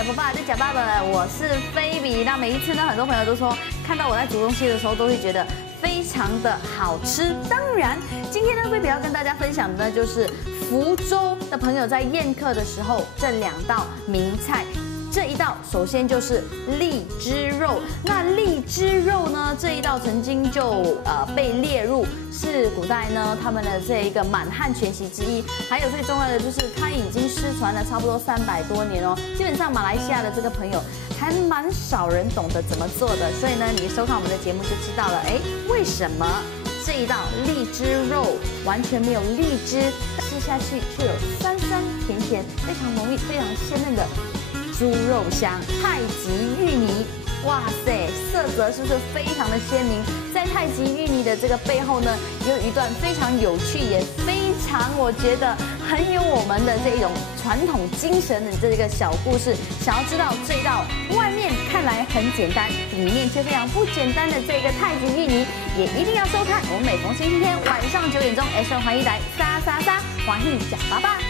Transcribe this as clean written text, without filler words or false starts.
假爸爸，假爸爸，我是菲比。那每一次呢，很多朋友都说看到我在煮东西的时候，都会觉得非常的好吃。当然，今天呢，菲比要跟大家分享的呢，就是福州的朋友在宴客的时候这2道名菜。 这一道首先就是荔枝肉，那荔枝肉呢这一道曾经就被列入是古代呢他们的这一个满汉全席之一，还有最重要的就是它已经失传了差不多300多年哦，基本上马来西亚的这个朋友还蛮少人懂得怎么做的，所以呢你收看我们的节目就知道了，哎，为什么这一道荔枝肉完全没有荔枝，吃下去却有酸酸甜甜，非常浓郁、非常鲜嫩的。 猪肉香太极芋泥，哇塞，色泽是不是非常的鲜明？在太极芋泥的这个背后呢，有一段非常有趣，也非常我觉得很有我们的这种传统精神的这个小故事。想要知道这一道外面看来很简单，里面却非常不简单的这个太极芋泥，也一定要收看我们每逢星期天晚上9点钟，S 环一台333华裔假爸爸。